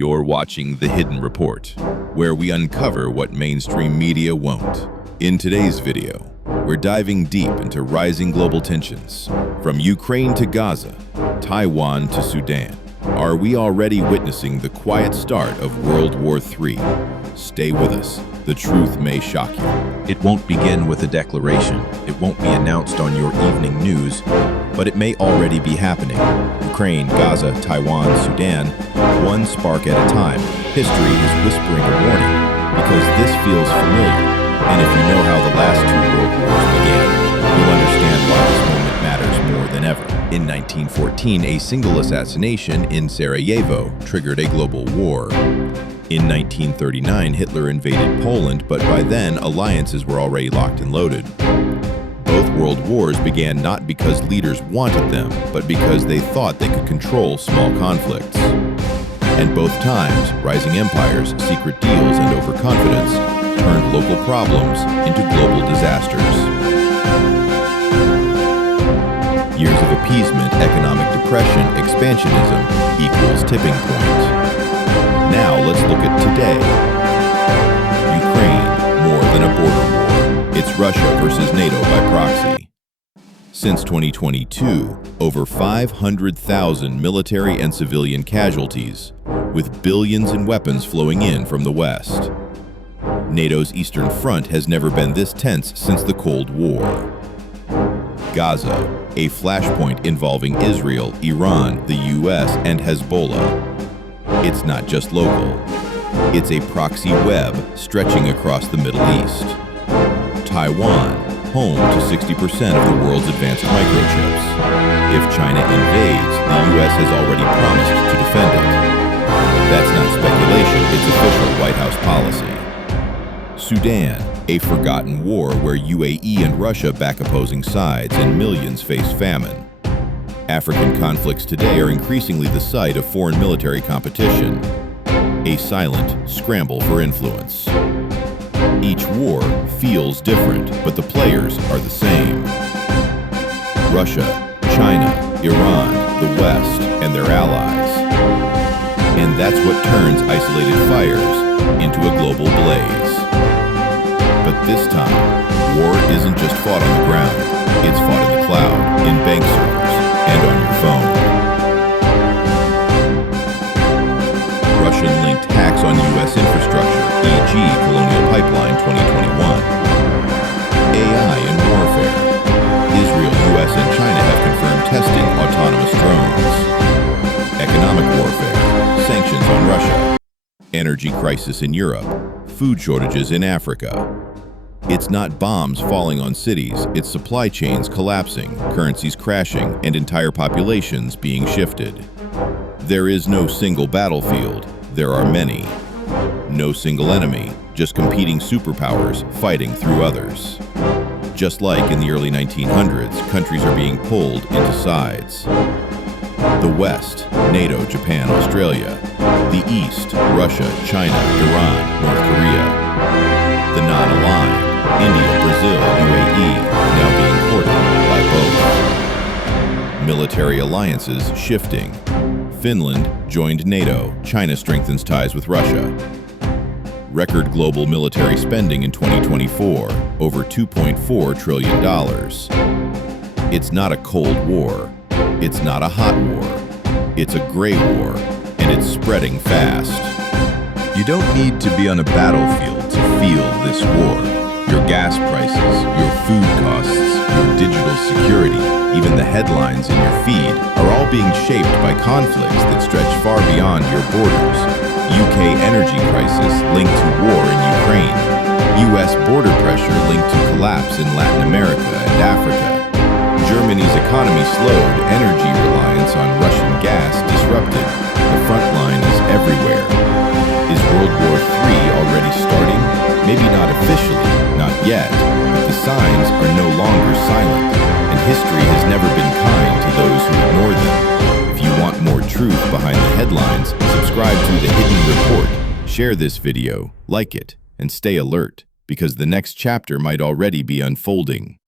You're watching The Hidden Report, where we uncover what mainstream media won't. In today's video, we're diving deep into rising global tensions. From Ukraine to Gaza, Taiwan to Sudan. Are we already witnessing the quiet start of World War III? Stay with us. The truth may shock you. It won't begin with a declaration. It won't be announced on your evening news, but it may already be happening. Ukraine, Gaza, Taiwan, Sudan, one spark at a time. History is whispering a warning because this feels familiar. And if you know how the last two world wars began, you'll understand why this moment matters more than ever. In 1914, a single assassination in Sarajevo triggered a global war. In 1939, Hitler invaded Poland, but by then, alliances were already locked and loaded. Both world wars began not because leaders wanted them, but because they thought they could control small conflicts. And both times, rising empires, secret deals, and overconfidence turned local problems into global disasters. Years of appeasement, economic depression, expansionism equals tipping point. Now let's look at today. Ukraine, more than a border war. It's Russia versus NATO by proxy. Since 2022, over 500,000 military and civilian casualties, with billions in weapons flowing in from the West. NATO's Eastern Front has never been this tense since the Cold War. Gaza, a flashpoint involving Israel, Iran, the US, and Hezbollah. It's not just local. It's a proxy web stretching across the Middle East. Taiwan, home to 60% of the world's advanced microchips. If China invades, the US has already promised to defend it. That's not speculation, it's official White House policy. Sudan, a forgotten war where UAE and Russia back opposing sides and millions face famine. African conflicts today are increasingly the site of foreign military competition, a silent scramble for influence. Each war feels different, but the players are the same. Russia, China, Iran, the West, and their allies. And that's what turns isolated fires into a global blaze. But this time, war isn't just fought on the ground, it's fought in the cloud, in bank servers, and on your phone. Russian-linked hacks on U.S. infrastructure, e.g. Colonial Pipeline 2021. AI in warfare. Israel, U.S., and China have confirmed testing autonomous drones. Economic warfare. Sanctions on Russia. Energy crisis in Europe. Food shortages in Africa. It's not bombs falling on cities, it's supply chains collapsing, currencies crashing, and entire populations being shifted. There is no single battlefield, there are many. No single enemy, just competing superpowers fighting through others. Just like in the early 1900s, countries are being pulled into sides. The West, NATO, Japan, Australia. The East, Russia, China, Iran, North Korea. The non-aligned, India, Brazil, UAE, now being courted by both. Military alliances shifting. Finland joined NATO. China strengthens ties with Russia. Record global military spending in 2024, over $2.4 trillion. It's not a Cold War. It's not a hot war. It's a gray war, and it's spreading fast. You don't need to be on a battlefield to feel this war. Your gas prices, your food costs, your digital security, even the headlines in your feed are all being shaped by conflicts that stretch far beyond your borders. UK energy crisis linked to war in Ukraine. US border pressure linked to collapse in Latin America and Africa. Germany's economy slowed, energy reliance on Russian gas disrupted. The front line is everywhere. Is World War III already starting? Maybe not officially, not yet, but the signs are no longer silent, and history has never been kind to those who ignore them. If you want more truth behind the headlines, subscribe to The Hidden Report, share this video, like it, and stay alert, because the next chapter might already be unfolding.